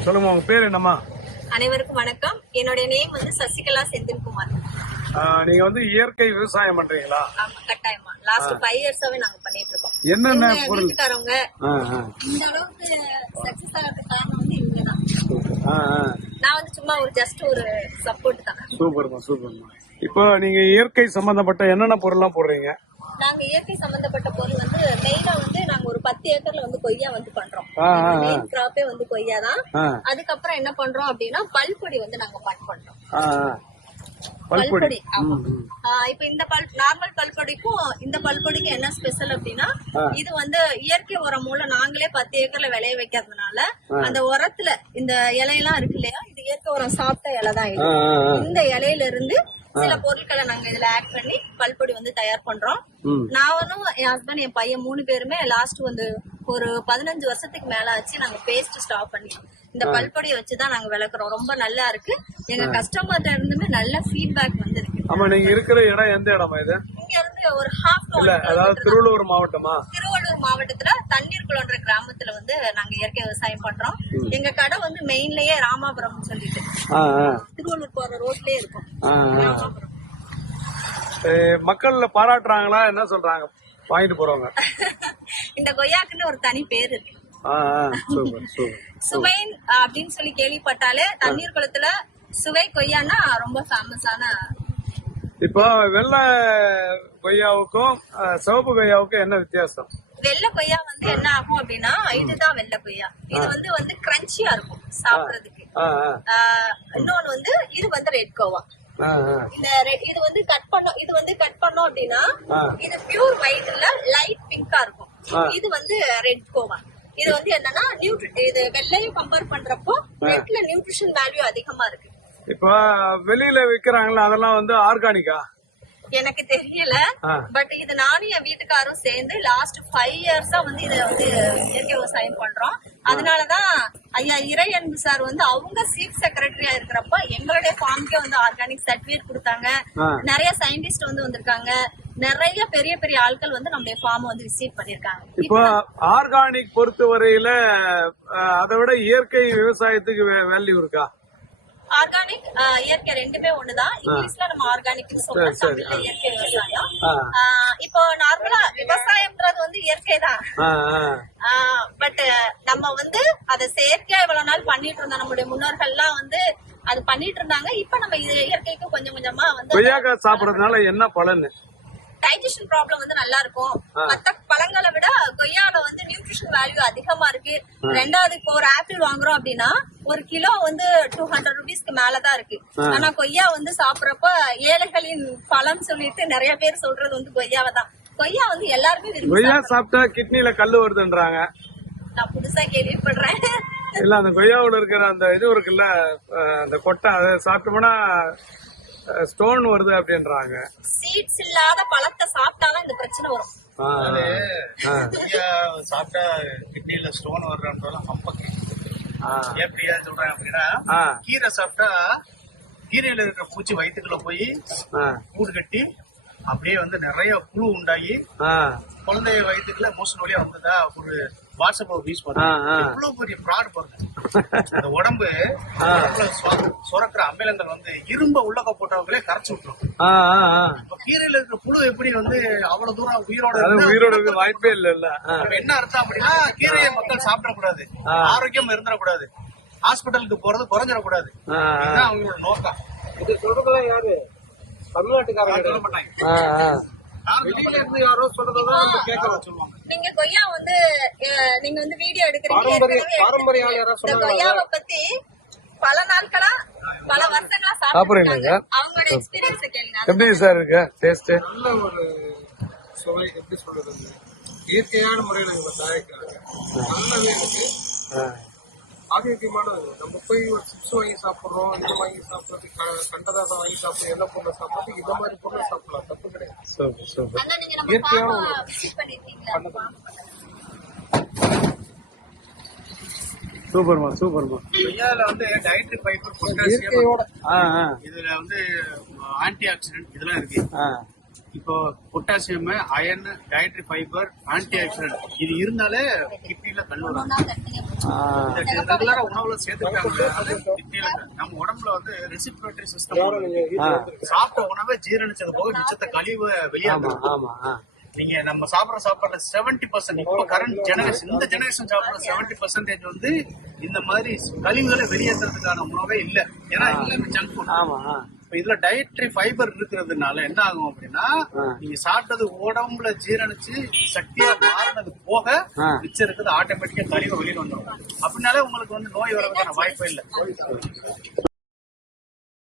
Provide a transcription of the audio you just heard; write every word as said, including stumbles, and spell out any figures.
சொல்லுங்க, உங்க பேர் என்னம்மா? அனைவருக்கும் வணக்கம். என்னுடைய நேம் வந்து சசிகலா செந்தில்குமார். நீங்க வந்து இயற்கை விவசாயம் பண்றீங்களா? ஆமா, கட்டாயமா. லாஸ்ட் ஃபைவ் இயர்ஸாவே நாங்க பண்ணிட்டு இருக்கோம். என்னென்ன பொருள் வீட்டுக்காரவங்க இந்த அளவுக்கு சக்சஸ் ஆகிறதுக்கு காரணம் வந்து இவங்க தான். நான் வந்து சும்மா ஒரு ஜஸ்ட் ஒரு சப்போர்ட் தான். சூப்பர்மா, சூப்பர்மா. இப்போ நீங்க இயற்கை சம்பந்தப்பட்ட என்னென்ன பொருள்லாம் போடுறீங்க? நாங்க இயற்கை சம்பந்தப்பட்ட பொருள் வந்து மெயினா வந்து நாங்க ஒரு பத்து ஏக்கர்ல வந்து கொய்யா வந்து பண்றோம். மெயின் கிராப்பே வந்து கொய்யா தான். அதுக்கப்புறம் என்ன பண்றோம் அப்படின்னா பல்பொடி வந்து நாங்க பண் பண்றோம். பல்பொடி. ஆமா. இப்ப இந்த பல் நார்மல் பல்பொடிக்கும் இந்த பல்பொடிக்கும் என்ன ஸ்பெஷல் அப்படின்னா, இது வந்து இயற்கை உரம் மூலம் நாங்களே பத்து ஏக்கர்ல விளைய வைக்கிறதுனால அந்த உரத்துல இந்த இலையெல்லாம் இருக்கு இல்லையா, இது இயற்கை உரம் சாப்பிட்ட இலை தான். இது இந்த இலையில இருந்து சில பொருட்களை நாங்க இதுல ஆட் பண்ணி பல்பொடி வந்து தயார் பண்றோம். நானும் என் ஹஸ்பண்ட் என் பையன் மூணு பேருமே லாஸ்ட் வந்து ஒரு பதினஞ்சு வருஷத்துக்கு மேல ஆச்சு நாங்க பேஸ்ட் ஸ்டாப் பண்ணி இந்த பல்பொடியை வச்சுதான் நாங்க விளக்குறோம். ரொம்ப நல்லா இருக்கு. எங்க கஸ்டமர்ட்ட இருந்துமே நல்ல ஃபீட்பேக் வந்திருக்கு. ஆமா, நீங்க இருக்கிற இடம் எந்த இடமா இது? இங்க இருந்து ஒரு ஹாஃப் அதாவது திருவள்ளூர் மாவட்டமா? திருவள்ளூர் மாவட்டத்துல தண்ணீர்குளம்ன்ற கிராமத்துல வந்து நாங்க இயற்கை விவசாயம் பண்றோம். எங்க கடை வந்து மெயின்லயே ராமாபுரம் சொல்லிட்டு திருவள்ளூர் போற ரோட்லயே இருக்கும். ராமாபுரம். மக்கள் பாராட்டுறாங்களா? என்ன சொல்றாங்க வாங்கிட்டு போறவங்க? இந்த கொய்யாக்குன்னு ஒரு தனி பேர் இருக்கு. சுவை அப்படின்னு சொல்லி கேள்விப்பட்டாலே தண்ணீர் குளத்துல சுவை கொய்யான்னா ரொம்ப ஃபேமஸான. இப்போ வெள்ளை கொய்யாவுக்கும் சிவப்பு கொய்யாவுக்கும் என்ன வித்தியாசம்? வெள்ளை கொய்யா வந்து என்ன ஆகும் அப்படின்னா, இதுதான் வெள்ளை கொய்யா. இது வந்து வந்து கிரன்ச்சியா இருக்கும் சாப்பிடுறதுக்கு. இன்னொன்னு வந்து இது வந்து ரெட் கோவா. இந்த இது வந்து கட் பண்ணோம் இது வந்து கட் பண்ணோம் அப்படின்னா இது பியூர் ஒயிட் இல்ல லைட் பிங்கா இருக்கும். இது வந்து ரெட் கோவா. இது வந்து என்னன்னா இது வெள்ளையும் கம்பேர் பண்றப்போ ரெட்ல நியூட்ரிஷன் வேல்யூ அதிகமா இருக்கு. இப்ப வெளியில விக்கிறாங்களா, அதெல்லாம் வந்து ஆர்கானிக்கா? எனக்கு தெரியல. பட் இது நானும் என் வீட்டுக்காரும் சேர்ந்து லாஸ்ட் ஃபைவ் இயர்ஸா வந்து இத வந்து இயற்கை விவசாயம் பண்றோம். அதனாலதான் ஐயா இறையன்பு சார் வந்து அவங்க சீஃப் செக்ரட்டரியா இருக்கிறப்ப எங்களுடைய ஃபார்முக்கே வந்து ஆர்கானிக் சர்டிபிகேட் கொடுத்தாங்க. நிறைய சயின்டிஸ்ட் வந்து வந்திருக்காங்க. நிறைய பெரிய பெரிய ஆட்கள் வந்து நம்மளுடைய ஃபார்ம் வந்து விசிட் பண்ணிருக்காங்க. இப்போ ஆர்கானிக் பொறுத்தவரையில அதை விட இயற்கை விவசாயத்துக்கு வேல்யூ இருக்கா? ஆர்கானிக் இயற்கை ரெண்டுமே ஒண்ணுதான். இங்கிலீஷ்ல நம்ம ஆர்கானிக் சொல்றோம், தமிழ்ல இயற்கை விவசாயம். இப்போ நார்மலா விவசாயம்ன்றது வந்து இயற்கை தான். பட் நம்ம வந்து அதை செயற்கையா இவ்வளவு நாள் பண்ணிட்டு இருந்தோம். நம்மளுடைய முன்னோர்கள் எல்லாம் வந்து அது பண்ணிட்டு இருந்தாங்க. இப்ப நம்ம இது இயற்கைக்கு கொஞ்சம் கொஞ்சமா வந்து கொய்யாக்காய் சாப்பிடறதுனால என்ன பலன்? டைஜஷன் ப்ராப்ளம் வந்து நல்லா இருக்கும். மத்த பழங்களை விட கொய்யால வந்து நியூட்ரிஷன் வேல்யூ அதிகமா இருக்கு. ரெண்டாவது, இப்போ ஒரு ஆப்பிள் வாங்குறோம் அப்படின்னா ஒரு கிலோ வந்து டூ ஹண்ட்ரட் ருபீஸ்க்கு மேலதான் இருக்கு. ஆனா கொய்யா வந்து சாப்பிடறப்ப ஏழைகளின் பழம் சொல்லிட்டு நிறைய பேர் சொல்றது வந்து கொய்யாவை தான். கொய்யா வந்து எல்லாருமே கொய்யா சாப்பிட்டா கிட்னில கல்லு வருதுன்றாங்க. நான் புதுசா கேள்விப்படுறேன். இல்ல, அந்த கொய்யாவோட இருக்கிற அந்த இது இருக்குல்ல, அந்த கொட்டை, அதை சாப்பிட்டோம்னா ஸ்டோன் வருது அப்படின்றாங்க. சீட்ஸ் இல்லாத பழத்தை சாப்பிட்டாலும் இந்த பிரச்சனை வரும். சாப்பிட்டா கிட்னில ஸ்டோன் வர்றதுனால ஹம்பக்கு எப்படியா சொல்றாங்க அப்படின்னா, கீரை சாப்பிட்டா கீரையில இருக்கிற பூச்சி வயிற்றுக்குள்ள போய் கூடு கட்டி அப்படியே வந்து நிறைய புழு உண்டாகி குழந்தைய வயிற்றுக்குள்ள மோஷன் வழியா வந்ததா ஒரு வாட்ஸ்அப் யூஸ் பண்றாங்க. இவ்வளவு பெரிய ஃப்ராட் பாருங்க. இந்த உடம்பு சுரக்கிற அமிலங்கள் வந்து இரும்ப உள்ளக போட்டவங்களே கரைச்சு விட்டுரும். கீரையில இருக்கிற புழு எப்படி வந்து அவ்வளவு தூரம் உயிரோட உயிரோட வாய்ப்பே இல்ல. இல்ல என்ன அர்த்தம் அப்படின்னா, கீரையை மக்கள் சாப்பிடக்கூடாது, ஆரோக்கியம் இருந்துடக்கூடாது, ஹாஸ்பிட்டலுக்கு போறது குறைஞ்சிடக்கூடாது. இதுதான் அவங்களோட நோக்கம். இது சொல்றதுலாம் யாரு? தமிழ்நாட்டுக்காரங்க சொல்ல மாட்டாங்க. யாரோ சொல்றதான் கேட்கலாம் சொல்லுவாங்க. நீங்க கொய்யா வந்து நீங்க வந்து வீடியோ எடுக்கிறீங்க. கொய்யாவை பத்தி பல நாட்களா பல வருஷங்களா சாப்பிடுறாங்க. அவங்களோட எக்ஸ்பீரியன்ஸ் கேளுங்க. எப்படி சார் இருக்கு டேஸ்ட்? நல்ல ஒரு சுவை. எப்படி சொல்றது, இயற்கையான முறையில இவங்க தயாரிக்கிறாங்க. நல்லாவே இருக்கு, ஆரோக்கியமானது. நம்ம போய் ஒரு சிப்ஸ் வாங்கி சாப்பிடுறோம், இதை வாங்கி சாப்பிடுறது, கண்டதாசம் வாங்கி சாப்பிடுறோம், எல்லா பொருளை சாப்பிடுறது, இந்த மாதிரி பொருளை சாப்பிடலாம், தப்பு கிடையாது. இயற்கையான சூப்பர்மா, சூப்பர்மா. கொய்யால வந்து டயட்ரி ஃபைபர், பொட்டாசியம், இதுல வந்து ஆன்டி ஆக்சிடென்ட் இதெல்லாம் இருக்கு. இப்போ potassium, iron, dietary fibre, antioxidant இது இருந்தாலே கிட்னில கல் வரும். ரெகுலரா உணவுல சேர்த்துக்கிட்டாங்க கிட்னில நம்ம உடம்புல வந்து ரெசிபிரேட்டரி சிஸ்டம் சாப்பிட்ட உணவை ஜீரணிச்சது போக மிச்சத்தை கழிவு வெளியாகும். நீங்க நம்ம சாப்பிடுற சாப்பாடுல செவன்டி பர்சன்ட் இப்போ கரண்ட் ஜெனரேஷன் இந்த ஜெனரேஷன் சாப்பிடுற செவன்டி பர்சன்டேஜ் வந்து இந்த மாதிரி கழிவுகளை வெளியேற்றுறதுக்கான உணவே இல்ல. ஏன்னா எல்லாமே ஜங்க் ஃபுட். இதுல டயட்ரி ஃபைபர் இருக்கிறதுனால என்ன ஆகும் அப்படின்னா நீங்க சாப்பிட்டது உடம்புல ஜீரணிச்சு சக்தியா மாறினது போக மிச்சம் இருக்குது ஆட்டோமேட்டிக்கா கழிவு வெளியில வந்துடும். அப்படின்னாலே உங்களுக்கு வந்து நோய் வர்றதுக்கான வாய்ப்பே இல்லை.